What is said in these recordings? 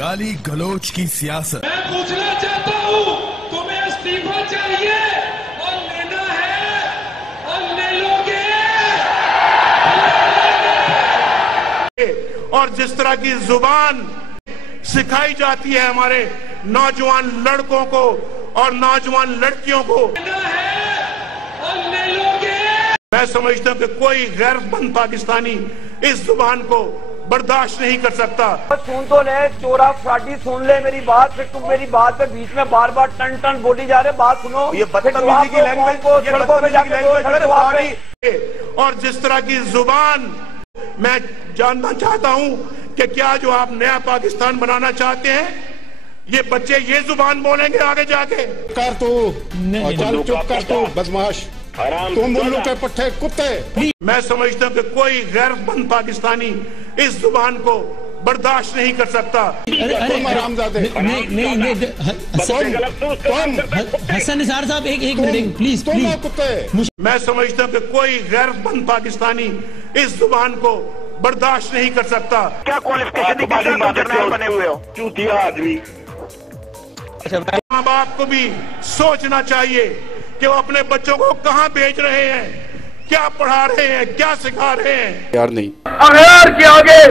गाली गलोच की सियासत। मैं पूछना चाहता हूँ, तुम्हें इस्तीफा चाहिए और लेना है और ले लोगे। और जिस तरह की जुबान सिखाई जाती है हमारे नौजवान लड़कों को और नौजवान लड़कियों को, लेना है और ले लोगे। मैं समझता हूं कि कोई गैरतमंद पाकिस्तानी इस जुबान को बर्दाश्त नहीं कर सकता। सुन तो ले चोरा फ्राडी, सुन ले मेरी बात, फिर तुम मेरी बात पे बीच में बार बार टन टन बोली जा रहे, बात सुनो। ये बदतमीजी की लैंग्वेज, और जिस तरह की जुबान मैं जानना चाहता हूं कि क्या जो आप नया पाकिस्तान बनाना चाहते हैं, ये बच्चे ये जुबान बोलेंगे आगे जाके? कर तू चल चुप कर तू बदमाश, तुम उल्लू के पट्टे कुत्ते। मैं समझता हूं कि कोई गैरतमंद पाकिस्तानी इस जुबान को बर्दाश्त नहीं कर सकता। तुम हरामजादे। नहीं हसन निसार साहब एक मिनट प्लीज तुम कुत्ते। मैं समझता हूं कि कोई गैरतमंद पाकिस्तानी इस जुबान को बर्दाश्त नहीं कर सकता। क्या क्वालिफिकेशन बने हुए हो चूतिया आदमी। माँ बाप को भी सोचना चाहिए कि वो अपने बच्चों को कहाँ भेज रहे हैं, क्या पढ़ा रहे हैं, क्या सिखा रहे हैं। यार नहीं, अगैर के आगे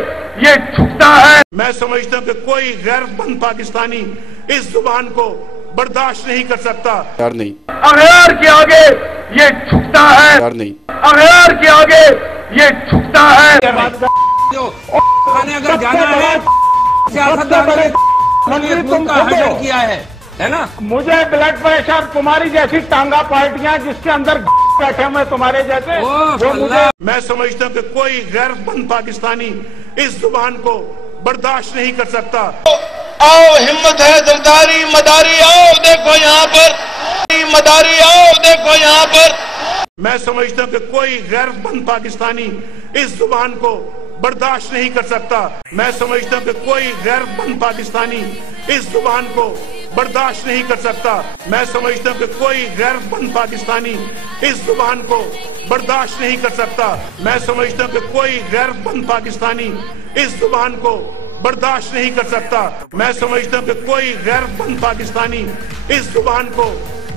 ये झुकता है। मैं समझता हूँ कि कोई गैरतमंद पाकिस्तानी इस जुबान को बर्दाश्त नहीं कर सकता। यार नहीं, अगैर के आगे ये झुकता है। यार नहीं, अगैर के आगे ये झुकता है। अगर जाना है किया है ना। मुझे ब्लड प्रेशर, तुम्हारी जैसी टांगा पार्टियां जिसके अंदर बैठे हुए तुम्हारे जैसे, वो मुझे। मैं समझता हूँ कि कोई गैरतमंद पाकिस्तानी इस जुबान को बर्दाश्त नहीं कर सकता। आओ हिम्मत है जरदारी मदारी, आओ देखो यहाँ पर मदारी, आओ देखो यहाँ पर। मैं समझता हूँ कि कोई गैरतमंद पाकिस्तानी इस जुबान को बर्दाश्त नहीं कर सकता। मैं समझता हूँ कि कोई गैरतमंद पाकिस्तानी इस जुबान को बर्दाश्त नहीं कर सकता। मैं समझता हूँ कि कोई गैरतमंद पाकिस्तानी इस जुबान को बर्दाश्त नहीं कर सकता। मैं समझता हूँ कि कोई गैरतमंद पाकिस्तानी इस जुबान को बर्दाश्त नहीं कर सकता। मैं समझता हूँ कि कोई गैरतमंद पाकिस्तानी इस जुबान को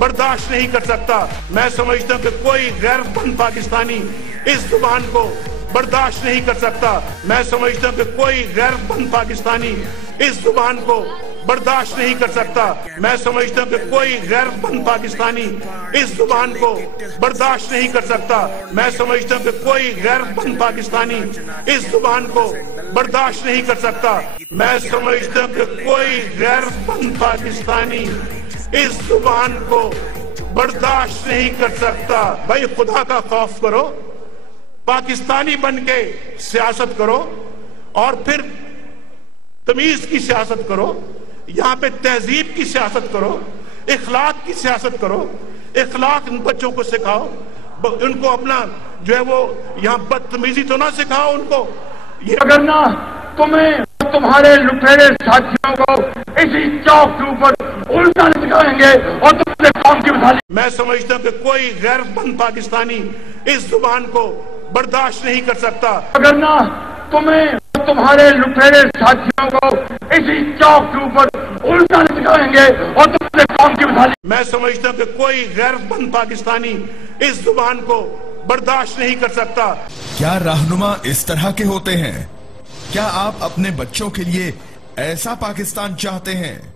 बर्दाश्त नहीं कर सकता। मैं समझता हूँ कि कोई गैरतमंद पाकिस्तानी इस जुबान को बर्दाश्त नहीं कर सकता। मैं समझता हूँ कि कोई गैरतमंद पाकिस्तानी इस जुबान को बर्दाश्त नहीं कर सकता। मैं समझता हूँ कि कोई गैरतमंद पाकिस्तानी इस जुबान को बर्दाश्त नहीं कर सकता। मैं समझता हूँ कि कोई गैरतमंद पाकिस्तानी इस जुबान को बर्दाश्त नहीं कर सकता। मैं समझता हूँ कि कोई गैरतमंद पाकिस्तानी इस जुबान को बर्दाश्त नहीं कर सकता। भाई खुदा का खौफ करो, पाकिस्तानी बन के सियासत करो और फिर तमीज की सियासत करो, यहाँ पे तहजीब की सियासत करो, इखलाक की सियासत करो। इखलाक बच्चों को सिखाओ, उनको अपना जो है वो यहाँ बदतमीजी तो ना सिखाओ उनको। ये अगर ना तुम्हें तुम्हारे लुटेरे साथियों को इसी चौक के ऊपर उल्टा सिखाएंगे और तुमने कौम की मिसाल। मैं समझता हूँ कि कोई गैरतमंद पाकिस्तानी इस जुबान को बर्दाश्त नहीं कर सकता। अगर ना तुम्हें तुम्हारे लुटेरे साथियों को इसी चौक के ऊपर उल्टा सिखाएंगे और तुमने कौम की मिसाल। मैं समझता हूँ कि कोई गैरतमंद पाकिस्तानी इस जुबान को बर्दाश्त नहीं कर सकता। क्या रहनुमा इस तरह के होते हैं? क्या आप अपने बच्चों के लिए ऐसा पाकिस्तान चाहते हैं?